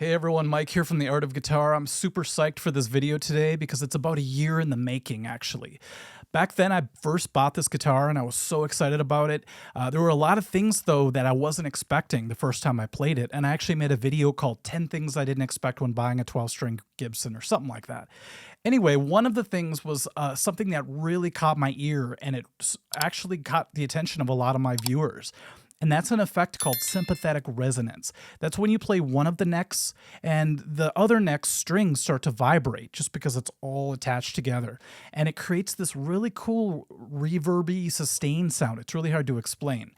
Hey everyone, Mike here from The Art of Guitar. I'm super psyched for this video today because it's about a year in the making, actually. Back then, I first bought this guitar and I was so excited about it. There were a lot of things, though, that I wasn't expecting the first time I played it, and I actually made a video called 10 Things I Didn't Expect When Buying a 12-String Gibson or something like that. Anyway, one of the things was something that really caught my ear, and it actually caught the attention of a lot of my viewers. And that's an effect called sympathetic resonance. That's when you play one of the necks and the other neck's strings start to vibrate just because it's all attached together. And it creates this really cool reverby sustain sound. It's really hard to explain.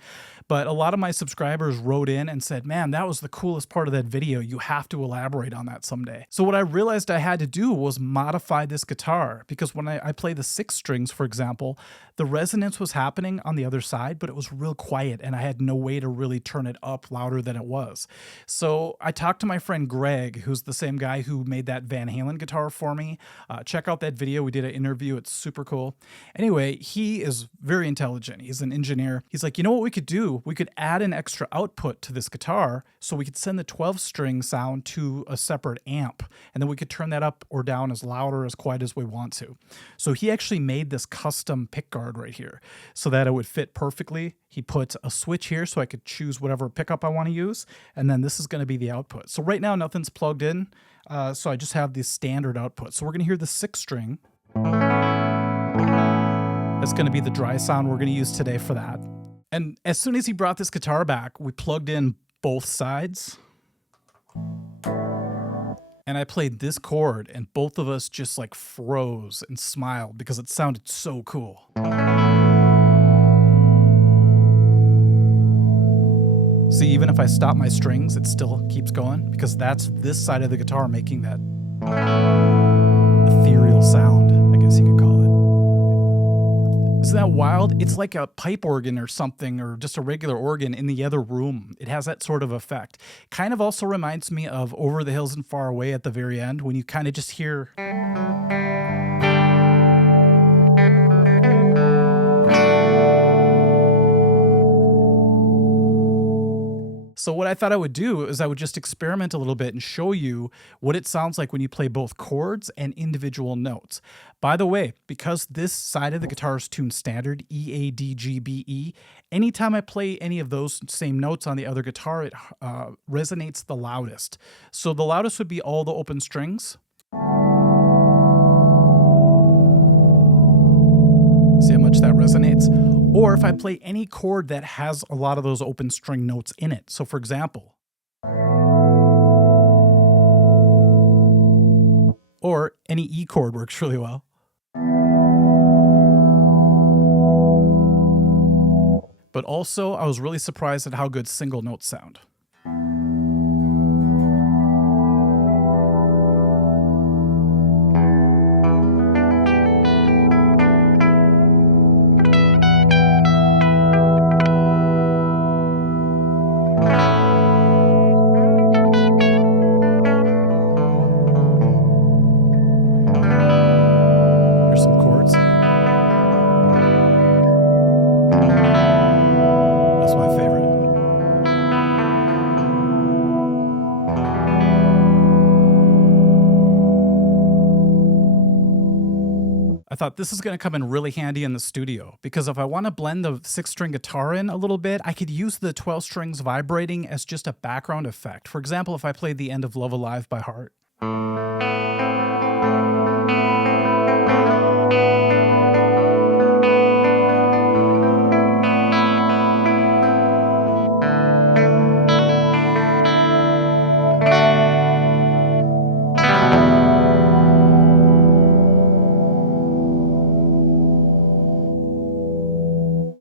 But a lot of my subscribers wrote in and said, man, that was the coolest part of that video. You have to elaborate on that someday. So what I realized I had to do was modify this guitar, because when I play the 6 strings, for example, the resonance was happening on the other side, but it was real quiet and I had no way to really turn it up louder than it was. So I talked to my friend Greg, who's the same guy who made that Van Halen guitar for me. Check out that video. We did an interview. It's super cool. Anyway, he is very intelligent. He's an engineer. He's like, you know what we could do? We could add an extra output to this guitar so we could send the 12-string sound to a separate amp, and then we could turn that up or down as loud or as quiet as we want to. So he actually made this custom pickguard right here so that it would fit perfectly. He put a switch here so I could choose whatever pickup I want to use, and then this is going to be the output. So right now nothing's plugged in, so I just have the standard output. So we're going to hear the 6th string. That's going to be the dry sound we're going to use today for that. And as soon as he brought this guitar back, we plugged in both sides. And I played this chord, and both of us just like froze and smiled because it sounded so cool. See, even if I stop my strings, it still keeps going because that's this side of the guitar making that ethereal sound, I guess you could call it. Isn't that wild? It's like a pipe organ or something, or just a regular organ in the other room. It has that sort of effect. Kind of also reminds me of Over the Hills and Far Away at the very end, when you kind of just hear... So what I thought I would do is I would just experiment a little bit and show you what it sounds like when you play both chords and individual notes. By the way, because this side of the guitar is tuned standard, E, A, D, G, B, E, anytime I play any of those same notes on the other guitar, it resonates the loudest. So the loudest would be all the open strings. See how much that resonates? Or if I play any chord that has a lot of those open string notes in it. So for example, or any E chord works really well. But also, I was really surprised at how good single notes sound. I thought this is going to come in really handy in the studio, because if I want to blend the 6-string guitar in a little bit, I could use the 12 strings vibrating as just a background effect. For example, if I played the end of Love Alive by Heart.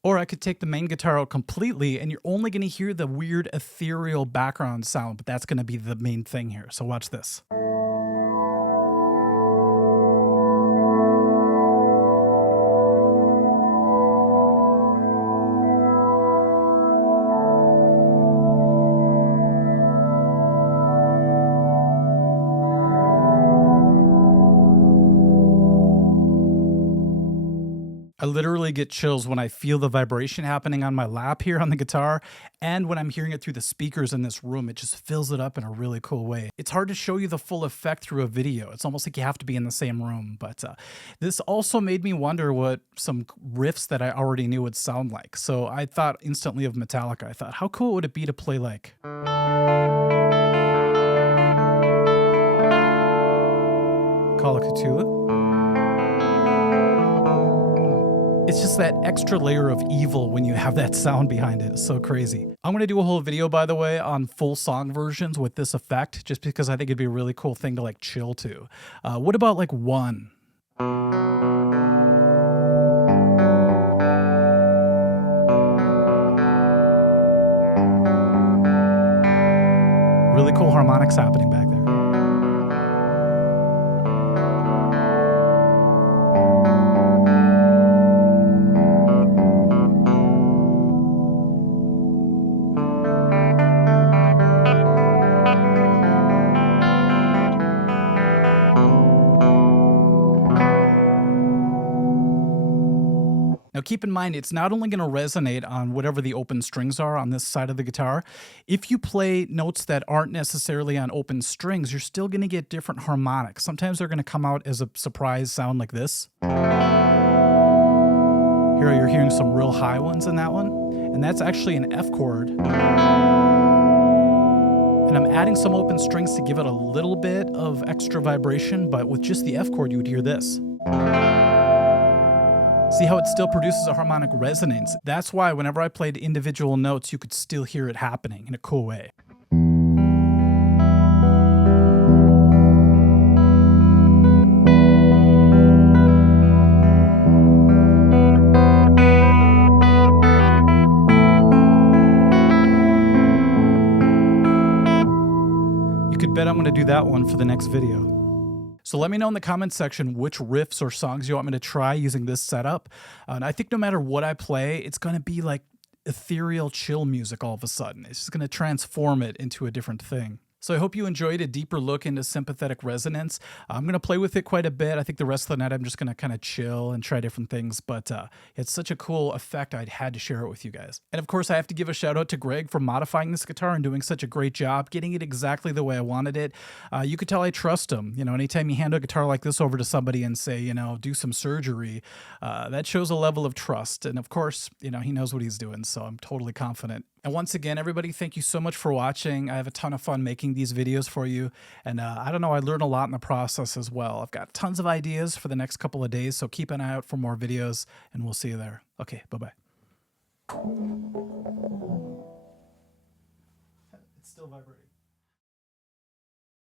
Or I could take the main guitar out completely and you're only going to hear the weird ethereal background sound, but that's going to be the main thing here. So watch this. I literally get chills when I feel the vibration happening on my lap here on the guitar, and when I'm hearing it through the speakers in this room. It just fills it up in a really cool way. It's hard to show you the full effect through a video. It's almost like you have to be in the same room. But this also made me wonder what some riffs that I already knew would sound like. So I thought instantly of Metallica. I thought, how cool would it be to play like Call of Cthulhu? It's just that extra layer of evil when you have that sound behind it. It's so crazy. I'm going to do a whole video, by the way, on full song versions with this effect, just because I think it'd be a really cool thing to like chill to. What about like one? Really cool harmonics happening back there. Now keep in mind, it's not only going to resonate on whatever the open strings are on this side of the guitar. If you play notes that aren't necessarily on open strings, you're still going to get different harmonics. Sometimes they're going to come out as a surprise sound like this. Here you're hearing some real high ones in that one, and that's actually an F chord. And I'm adding some open strings to give it a little bit of extra vibration, but with just the F chord, you would hear this. See how it still produces a harmonic resonance? That's why whenever I played individual notes, you could still hear it happening in a cool way. You could bet I'm going to do that one for the next video. So let me know in the comments section which riffs or songs you want me to try using this setup. And I think no matter what I play, it's going to be like ethereal chill music all of a sudden. It's just going to transform it into a different thing. So I hope you enjoyed a deeper look into sympathetic resonance. I'm going to play with it quite a bit. I think the rest of the night I'm just going to kind of chill and try different things, but it's such a cool effect I had to share it with you guys. And of course I have to give a shout out to Greg for modifying this guitar and doing such a great job, getting it exactly the way I wanted it. You could tell I trust him. You know, anytime you hand a guitar like this over to somebody and say, you know, do some surgery, that shows a level of trust. And of course, you know, he knows what he's doing, so I'm totally confident. And once again, everybody, thank you so much for watching. I have a ton of fun making these videos for you. And I don't know, I learned a lot in the process as well. I've got tons of ideas for the next couple of days, so keep an eye out for more videos, and we'll see you there. Okay, bye-bye. It's still vibrating.